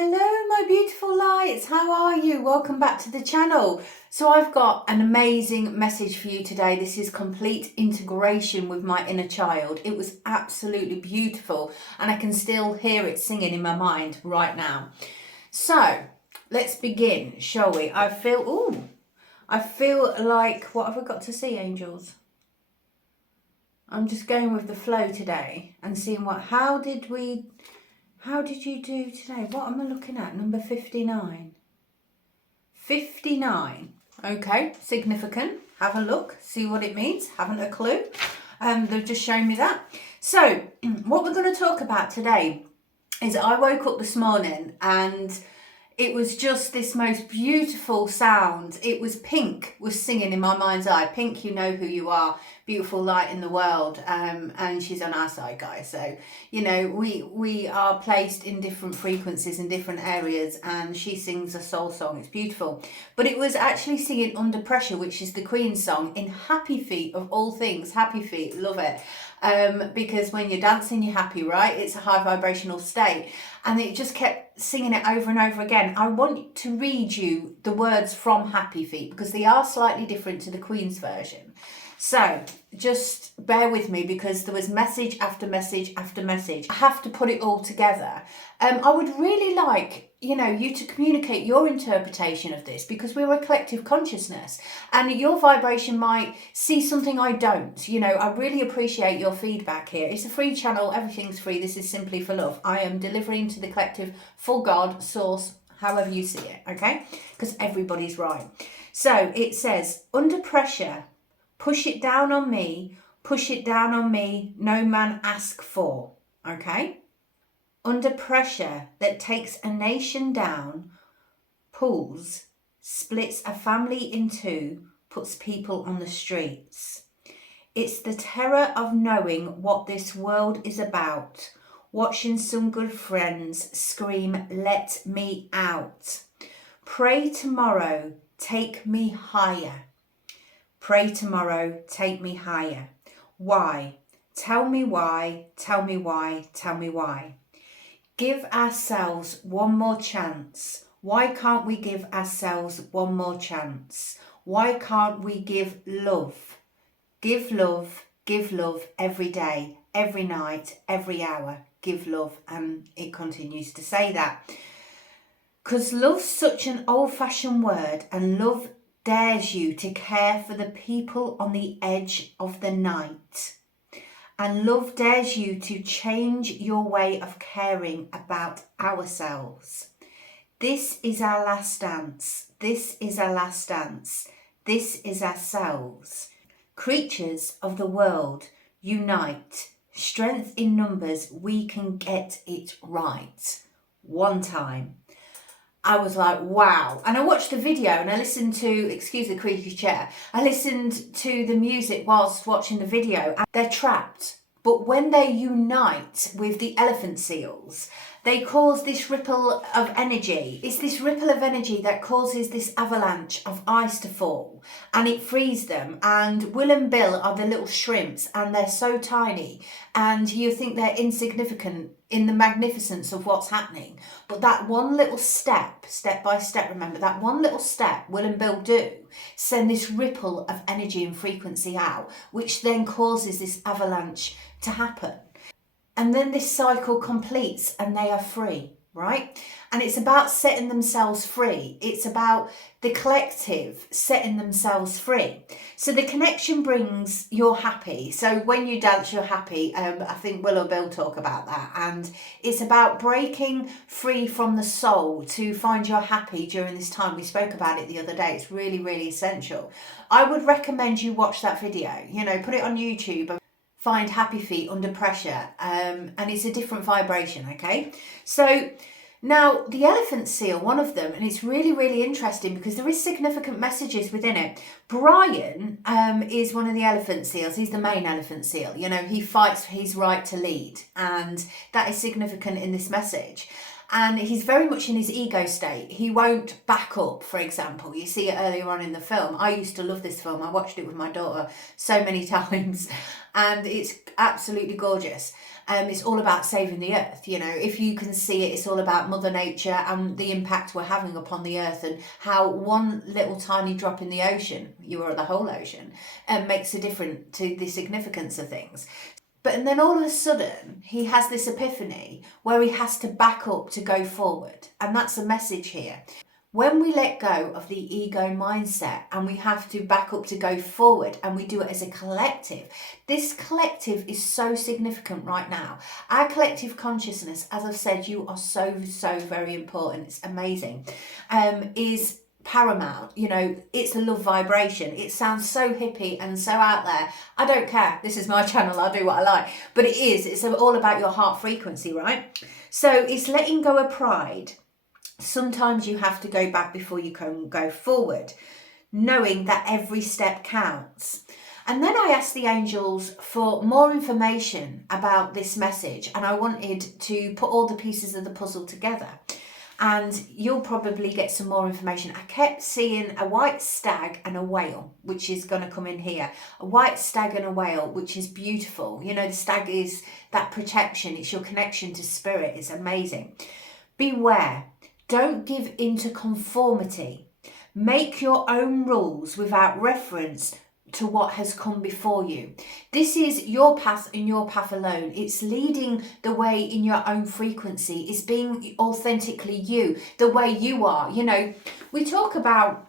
Hello my beautiful lights, how are you? Welcome back to the channel. So I've got an amazing message for you today. This is complete integration with my inner child. It was absolutely beautiful and I can still hear it singing in my mind right now. So let's begin, shall we? I feel like, what have I got to see, angels? I'm just going with the flow today and seeing how did you do today? What am I looking at? Number 59. 59. Okay, significant. Have a look, see what it means. Haven't a clue. They've just shown me that. So, what we're going to talk about today is I woke up this morning and it was just this most beautiful sound. It was Pink was singing in my mind's eye. Pink, you know who you are, beautiful light in the world, and she's on our side, guys. So, you know, we are placed in different frequencies in different areas, and she sings a soul song. It's beautiful. But it was actually singing Under Pressure, which is the Queen's song, in Happy Feet of all things. Happy Feet, love it. Because when you're dancing, you're happy, right? It's a high vibrational state. And it just kept singing it over and over again. I want to read you the words from Happy Feet because they are slightly different to the Queen's version. So just bear with me because there was message after message after message. I have to put it all together. I would really like, you to communicate your interpretation of this because we're a collective consciousness and your vibration might see something I don't. I really appreciate your feedback here. It's a free channel. Everything's free. This is simply for love. I am delivering to the collective for God, source, however you see it, okay? Because everybody's right. So it says, under pressure, push it down on me, no man ask for, okay? Under pressure that takes a nation down, pulls, splits a family in two, puts people on the streets. It's the terror of knowing what this world is about, watching some good friends scream, let me out. Pray tomorrow, take me higher. Pray tomorrow, take me higher. Why? Tell me why, tell me why, tell me why. Give ourselves one more chance. Why can't we give ourselves one more chance? Why can't we give love? Give love every day, every night, every hour. Give love. And it continues to say that. Because love's such an old-fashioned word and love dares you to care for the people on the edge of the night. And love dares you to change your way of caring about ourselves. This is our last dance. This is our last dance. This is ourselves. Creatures of the world, unite. Strength in numbers, we can get it right. One time. I was like, wow. And I watched the video and I listened to, excuse the creaky chair, I listened to the music whilst watching the video. And they're trapped. But when they unite with the elephant seals, they cause this ripple of energy. It's this ripple of energy that causes this avalanche of ice to fall and it frees them. And Will and Bill are the little shrimps and they're so tiny and you think they're insignificant in the magnificence of what's happening. But that one little step by step, remember, that one little step Will and Bill do send this ripple of energy and frequency out, which then causes this avalanche to happen. And then this cycle completes and they are free, right? And it's about setting themselves free. It's about the collective setting themselves free. So the connection brings you're happy. So when you dance, you're happy. I think Will or Bill talk about that. And it's about breaking free from the soul to find you're happy during this time. We spoke about it the other day. It's really, really essential. I would recommend you watch that video. Put it on YouTube. Find Happy Feet Under Pressure, and it's a different vibration, okay? So now the elephant seal, one of them, and it's really, really interesting because there is significant messages within it. Brian is one of the elephant seals. He's the main elephant seal. He fights for his right to lead, and that is significant in this message. And he's very much in his ego state. He won't back up, for example. You see it earlier on in the film. I used to love this film. I watched it with my daughter so many times, and it's absolutely gorgeous. It's all about saving the earth. You know, if you can see it, it's all about Mother Nature and the impact we're having upon the earth, and how one little tiny drop in the ocean, you are the whole ocean, makes a difference to the significance of things. But then all of a sudden, he has this epiphany where he has to back up to go forward. And that's the message here. When we let go of the ego mindset and we have to back up to go forward, and we do it as a collective, this collective is so significant right now. Our collective consciousness, as I've said, you are so very important. It's amazing. Is paramount. You know, it's a love vibration. It sounds so hippie and so out there. I don't care. This is my channel. I'll do what I like. But it is. It's all about your heart frequency, right? So it's letting go of pride. Sometimes you have to go back before you can go forward, knowing that every step counts. And then I asked the angels for more information about this message, and I wanted to put all the pieces of the puzzle together. And you'll probably get some more information. I kept seeing a white stag and a whale, which is going to come in here. A white stag and a whale, which is beautiful. You know, the stag is that protection. It's your connection to spirit. It's amazing. Beware. Don't give into conformity. Make your own rules without reference to what has come before you. This is your path and your path alone. It's leading the way in your own frequency. It's being authentically you, the way you are. You know, we talk about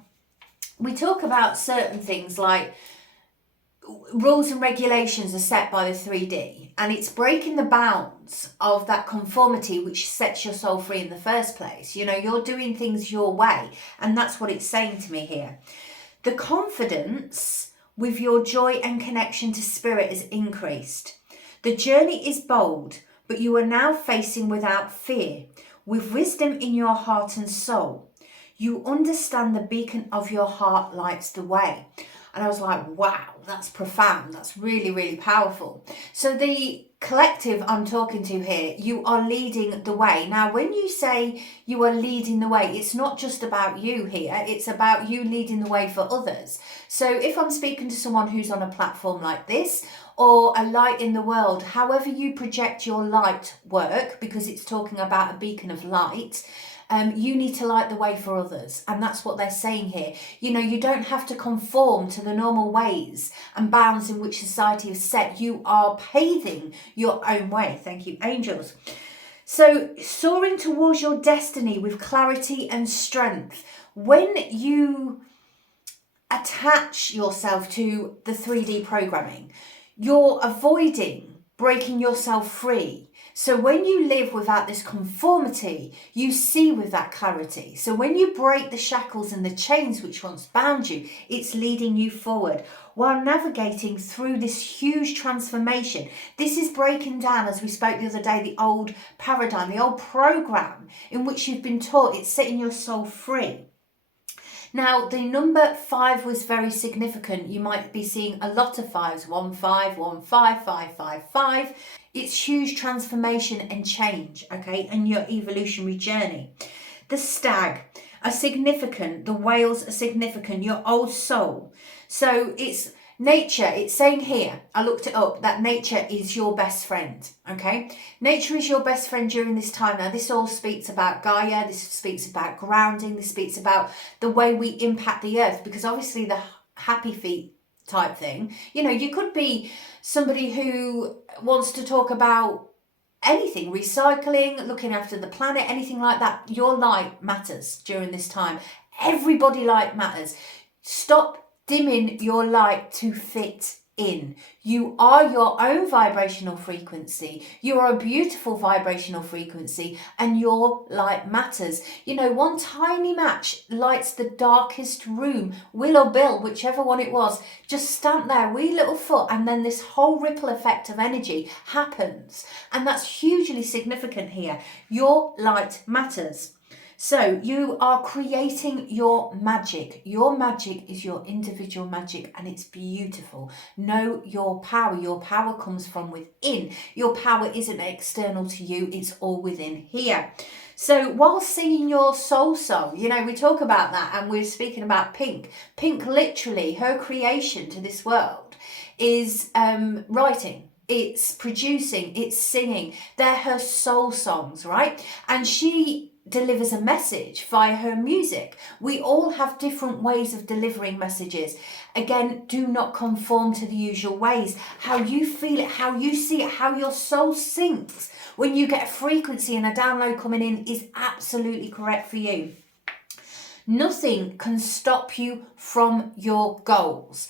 certain things like rules and regulations are set by the 3D, and it's breaking the bounds of that conformity which sets your soul free in the first place. You know, you're doing things your way, and that's what it's saying to me here. The confidence with your joy and connection to spirit has increased. The journey is bold, but you are now facing without fear, with wisdom in your heart and soul. You understand the beacon of your heart lights the way. And I was like, wow, that's profound. That's really powerful. So the collective I'm talking to here, you are leading the way. Now, when you say you are leading the way, it's not just about you here. It's about you leading the way for others. So if I'm speaking to someone who's on a platform like this, or a light in the world, however you project your light work, because it's talking about a beacon of light, you need to light the way for others. And that's what they're saying here. You know, you don't have to conform to the normal ways and bounds in which society has set. You are paving your own way. Thank you, angels. So soaring towards your destiny with clarity and strength. When you attach yourself to the 3D programming, you're avoiding breaking yourself free. So when you live without this conformity, you see with that clarity. So when you break the shackles and the chains which once bound you, it's leading you forward while navigating through this huge transformation. This is breaking down, as we spoke the other day, the old paradigm, the old program in which you've been taught. It's setting your soul free. Now, the number 5 was very significant. You might be seeing a lot of 5s, 1 5, 1 5, 5 5 5. It's huge transformation and change, okay, and your evolutionary journey. The stag are significant. The whales are significant. Your old soul. So it's nature. It's saying here, I looked it up, that nature is your best friend, okay? Nature is your best friend during this time. Now, this all speaks about Gaia. This speaks about grounding. This speaks about the way we impact the earth, because obviously the happy feet type thing, you know, you could be somebody who wants to talk about anything, recycling, looking after the planet, anything like that. Your light matters during this time. Everybody light matters. Stop dimming your light to fit in. You are your own vibrational frequency. You are a beautiful vibrational frequency, and your light matters. You know, one tiny match lights the darkest room. Will or Bill, whichever one it was, just stamp their wee little foot, and then this whole ripple effect of energy happens. And that's hugely significant here. Your light matters. So you are creating your magic. Your magic is your individual magic, and it's beautiful. Know your power. Your power comes from within. Your power isn't external to you. It's all within here. So while singing your soul song, you know, we talk about that, and we're speaking about Pink. Pink, literally, her creation to this world is writing. It's producing, it's singing. They're her soul songs, right? And she delivers a message via her music. We all have different ways of delivering messages. Again, do not conform to the usual ways. How you feel it, how you see it, how your soul syncs when you get a frequency and a download coming in is absolutely correct for you. Nothing can stop you from your goals.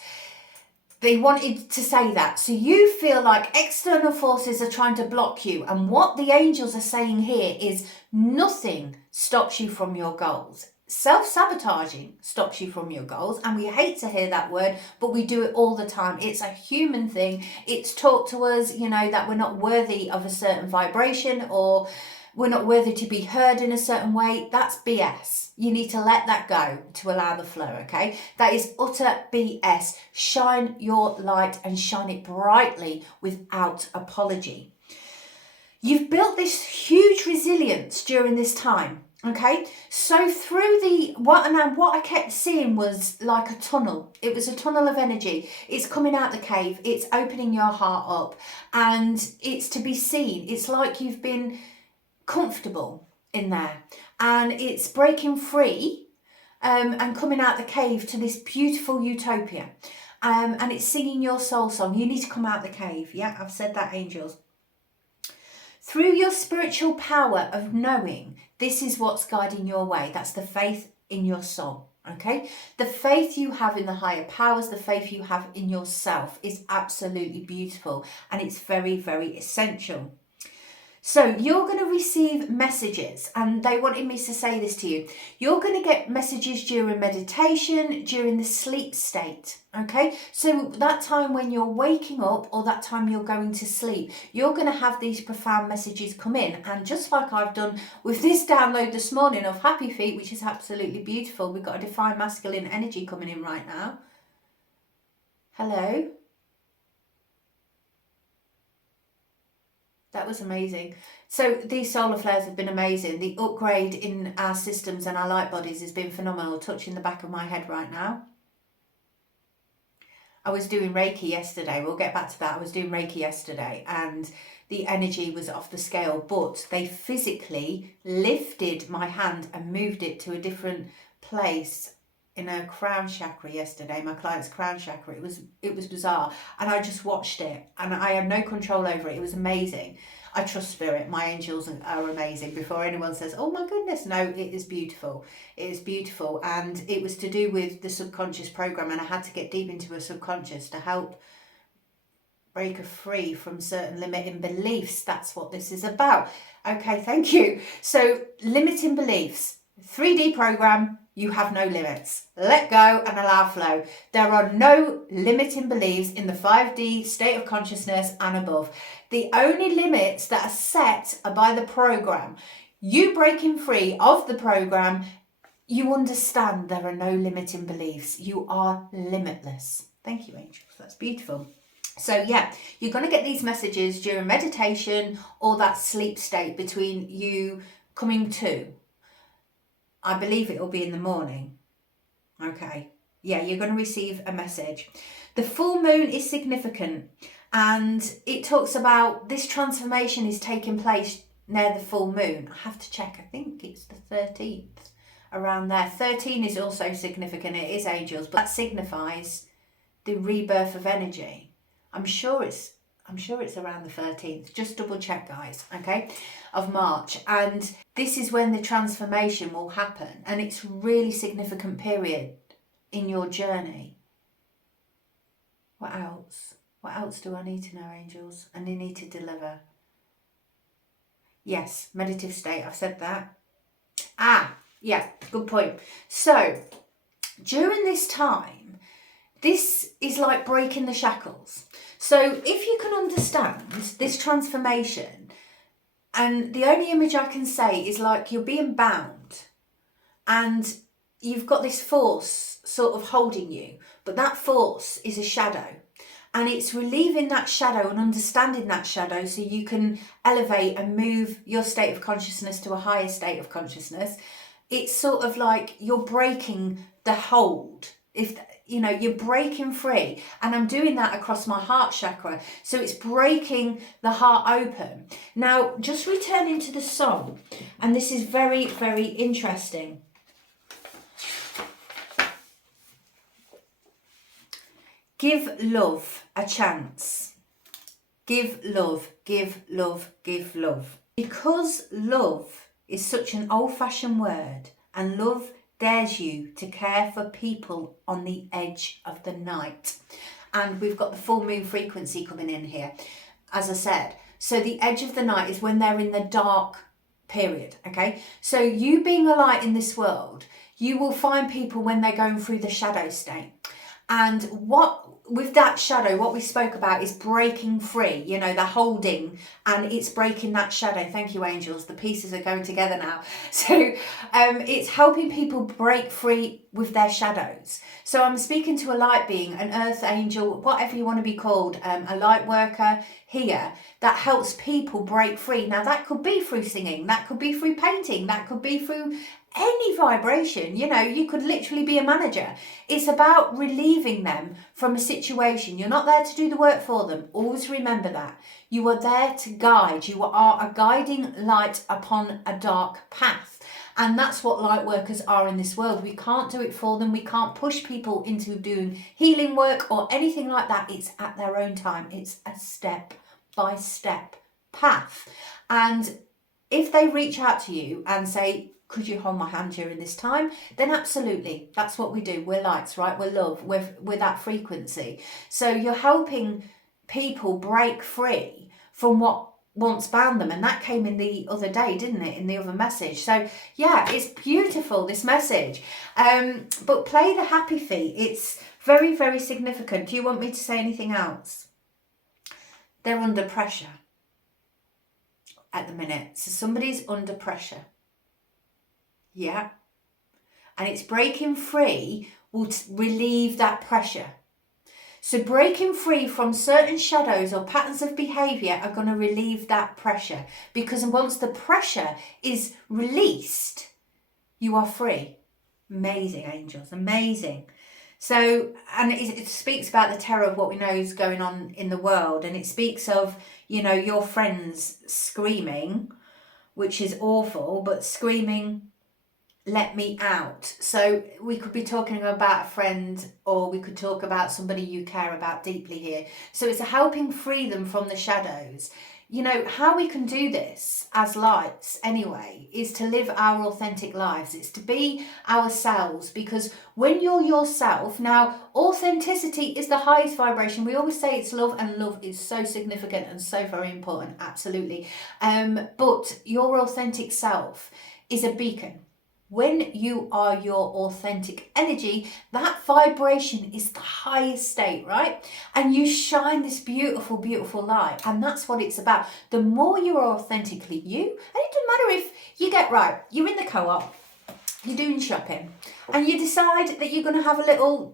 They wanted to say that. So you feel like external forces are trying to block you. And what the angels are saying here is nothing stops you from your goals. Self-sabotaging stops you from your goals. And we hate to hear that word, but we do it all the time. It's a human thing. It's taught to us, you know, that we're not worthy of a certain vibration, or we're not worthy to be heard in a certain way. That's BS. You need to let that go to allow the flow, okay? That is utter BS. Shine your light and shine it brightly without apology. You've built this huge resilience during this time, okay? So through what I kept seeing was like a tunnel. It was a tunnel of energy. It's coming out the cave. It's opening your heart up, and it's to be seen. It's like you've been comfortable in there, and it's breaking free and coming out the cave to this beautiful utopia, and it's singing your soul song. You need to come out the cave. Yeah, I've said that, angels. Through your spiritual power of knowing this is what's guiding your way. That's the faith in your soul. Okay, the faith you have in the higher powers, the faith you have in yourself is absolutely beautiful, and it's very, very essential. So you're going to receive messages, and they wanted me to say this to you. You're going to get messages during meditation, during the sleep state, okay? So that time when you're waking up, or that time you're going to sleep, you're going to have these profound messages come in. And just like I've done with this download this morning of Happy Feet, which is absolutely beautiful. We've got a divine masculine energy coming in right now. Hello. That was amazing. So these solar flares have been amazing. The upgrade in our systems and our light bodies has been phenomenal. Touching the back of my head right now. I was doing Reiki yesterday. We'll get back to that. I was doing Reiki yesterday, and the energy was off the scale, but they physically lifted my hand and moved it to a different place in her crown chakra yesterday, my client's crown chakra. It was bizarre, and I just watched it, and I have no control over it. It was amazing. I trust spirit. My angels are amazing. Before anyone says, oh my goodness, no, it is beautiful. It is beautiful. And it was to do with the subconscious program, and I had to get deep into a subconscious to help break her free from certain limiting beliefs. That's what this is about. Okay, thank you. So limiting beliefs, 3D program. You have no limits. Let go and allow flow. There are no limiting beliefs in the 5D state of consciousness and above. The only limits that are set are by the program. You breaking free of the program, you understand there are no limiting beliefs. You are limitless. Thank you, angels. That's beautiful. So yeah, you're going to get these messages during meditation or that sleep state between you coming to. I believe it will be in the morning. Okay. Yeah, you're going to receive a message. The full moon is significant, and it talks about this transformation is taking place near the full moon. I have to check. I think it's the 13th, around there. 13 is also significant. It is angels, but that signifies the rebirth of energy. I'm sure it's around the 13th. Just double check, guys, okay, of March. And this is when the transformation will happen. And it's really significant period in your journey. What else? What else do I need to know, angels? And you need to deliver. Yes, meditative state. I've said that. Yeah, good point. So during this time, this is like breaking the shackles. So if you can understand this transformation, and the only image I can say is like you're being bound, and you've got this force sort of holding you, but that force is a shadow. And it's relieving that shadow and understanding that shadow so you can elevate and move your state of consciousness to a higher state of consciousness. It's sort of like you're breaking the hold. If you know, you're breaking free, and I'm doing that across my heart chakra. So it's breaking the heart open. Now, just returning to the song, and this is very, very interesting. Give love a chance. Give love, give love, give love. Because love is such an old-fashioned word, and love dares you to care for people on the edge of the night. And we've got the full moon frequency coming in here, as I said. So the edge of the night is when they're in the dark period, okay? So you being a light in this world, you will find people when they're going through the shadow state. And what with that shadow, what we spoke about is breaking free, you know, the holding, and it's breaking that shadow. Thank you, angels. The pieces are going together now. So it's helping people break free with their shadows. So I'm speaking to a light being, an earth angel, whatever you want to be called, a light worker here that helps people break free. Now that could be through singing, that could be through painting, that could be through any vibration. You know, you could literally be a manager. It's about relieving them from a situation. You're not there to do the work for them. Always remember that. You are there to guide. You are a guiding light upon a dark path. And that's what light workers are in this world. We can't do it for them. We can't push people into doing healing work or anything like that. It's at their own time. It's a step by step path. And if they reach out to you and say, could you hold my hand during this time? Then absolutely, that's what we do. We're lights, right? We're love, we're that frequency. So you're helping people break free from what once bound them. And that came in the other day, didn't it? In the other message. So yeah, it's beautiful, this message. But play the happy feet. It's very, very significant. Do you want me to say anything else? They're under pressure at the minute. So somebody's under pressure. Yeah, and it's breaking free will relieve that pressure. So breaking free from certain shadows or patterns of behaviour are going to relieve that pressure, because once the pressure is released, you are free. Amazing, angels, amazing. So, and it speaks about the terror of what we know is going on in the world, and it speaks of, you know, your friends screaming, which is awful, but screaming, let me out. So we could be talking about a friend, or we could talk about somebody you care about deeply here. So it's a helping free them from the shadows. You know, how we can do this as lights anyway is to live our authentic lives. It's to be ourselves, because when you're yourself, now authenticity is the highest vibration. We always say it's love, and love is so significant and so very important, absolutely. But your authentic self is a beacon. When you are your authentic energy, that vibration is the highest state, right? And you shine this beautiful, beautiful light. And that's what it's about. The more you are authentically you, and it doesn't matter if you get right, you're in the co-op, you're doing shopping, and you decide that you're going to have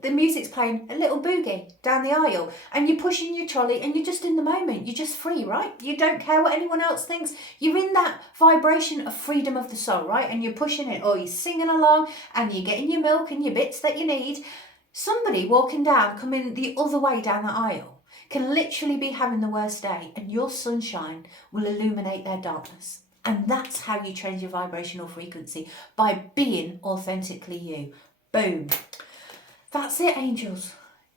the music's playing, a little boogie down the aisle, and you're pushing your trolley, and you're just in the moment. You're just free, right? You don't care what anyone else thinks. You're in that vibration of freedom of the soul, right? And you're pushing it, or you're singing along, and you're getting your milk and your bits that you need. Somebody walking down, coming the other way down the aisle, can literally be having the worst day, and your sunshine will illuminate their darkness. And that's how you change your vibrational frequency, by being authentically you. Boom. That's it, angels.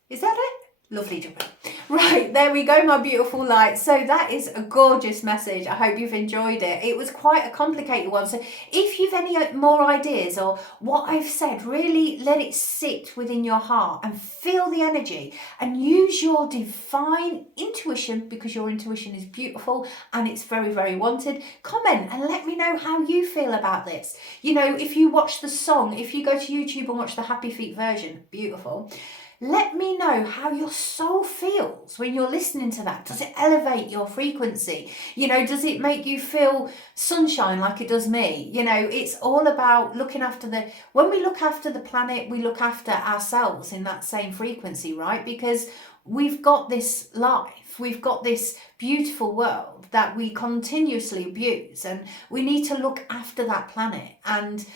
Is that it? Lovely job. Right, there we go, my beautiful light. So that is a gorgeous message. I hope you've enjoyed it. It was quite a complicated one. So if you've any more ideas or what I've said, really let it sit within your heart and feel the energy and use your divine intuition, because your intuition is beautiful and it's very, very wanted. Comment and let me know how you feel about this. You know, if you watch the song, if you go to YouTube and watch the Happy Feet version, beautiful. Let me know how your soul feels when you're listening to that. Does it elevate your frequency? Does it make you feel sunshine like it does me? It's all about looking after when we look after the planet, we look after ourselves in that same frequency, right? Because we've got this life, we've got this beautiful world that we continuously abuse, and we need to look after that planet. And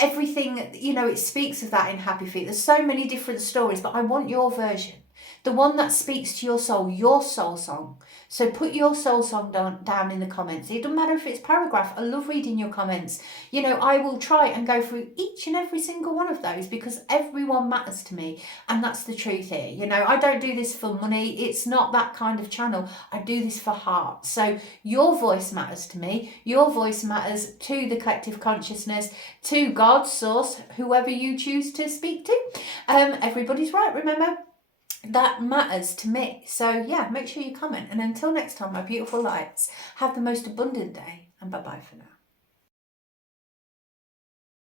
everything, it speaks of that in Happy Feet. There's so many different stories, but I want your version, the one that speaks to your soul song. So put your soul song down in the comments. It doesn't matter if it's paragraph. I love reading your comments. I will try and go through each and every single one of those, because everyone matters to me, and that's the truth here. I don't do this for money. It's not that kind of channel. I do this for heart. So your voice matters to me. Your voice matters to the collective consciousness, to God, source, whoever you choose to speak to. Everybody's right, remember? That matters to me. So yeah, make sure you comment. And until next time, my beautiful lights, have the most abundant day, and bye-bye for now.